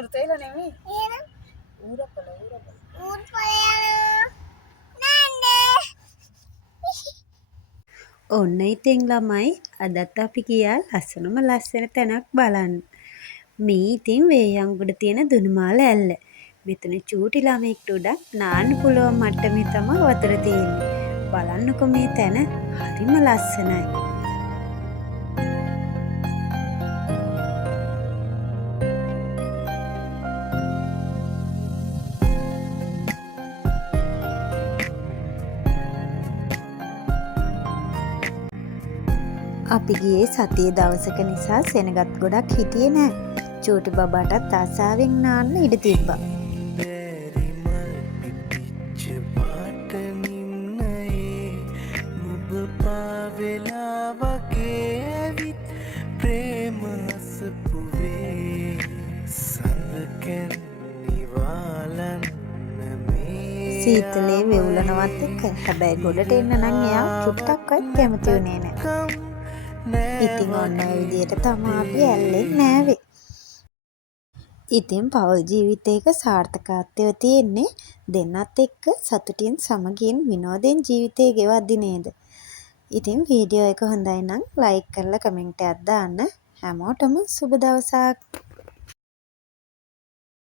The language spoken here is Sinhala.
ඌර්තේලා නෙමෙයි. එහෙනම් ඌරපල. ඔන්න ඉතින් ළමයි අදත් අපි ගියා ලස්සන තැනක් බලන්න. මේ ඉතින් වේයන්ගොඩ තියෙන දුනුමාල ඇල්ල. මෙතන චූටි ළමයෙක්ට උඩක් නාන්න පුළුවන් මට්ටමේ තමයි වතුර තියෙන්නේ. බලන්නකෝ මේ තැන හරිම ලස්සනයි. අපි ගියේ සතියේ දවසක නිසා සෙනගත් ගොඩක් හිටියේ නෑ. චූටි බබාටත් ආසාවෙන් නාන්න ඉඩ තිබ්බා. සීතලේ වෙවුලනවත් එක්ක හැබැයි ගොඩට එන්න නම් එයා චුට්ටක්වත් කැමති වුණේ නෑ. ඉතින් ඔන්න ඔය විදියට තමයි අපි ඇල්ලෙන් නෑවේ. ඉතින් පෞල් ජීවිතයක සාර්ථකත්වය තියෙන්නේ දෙන්නත් එක්ක සතුටින් සමගින් විනෝදෙන් ජීවිතේ ගෙවද්දි නේද? ඉතින් වීඩියෝ එක හොඳයි නම් ලයික් කරලා කමෙන්ට් එකක් දාන්න. හැමෝටම සුබ දවසක්.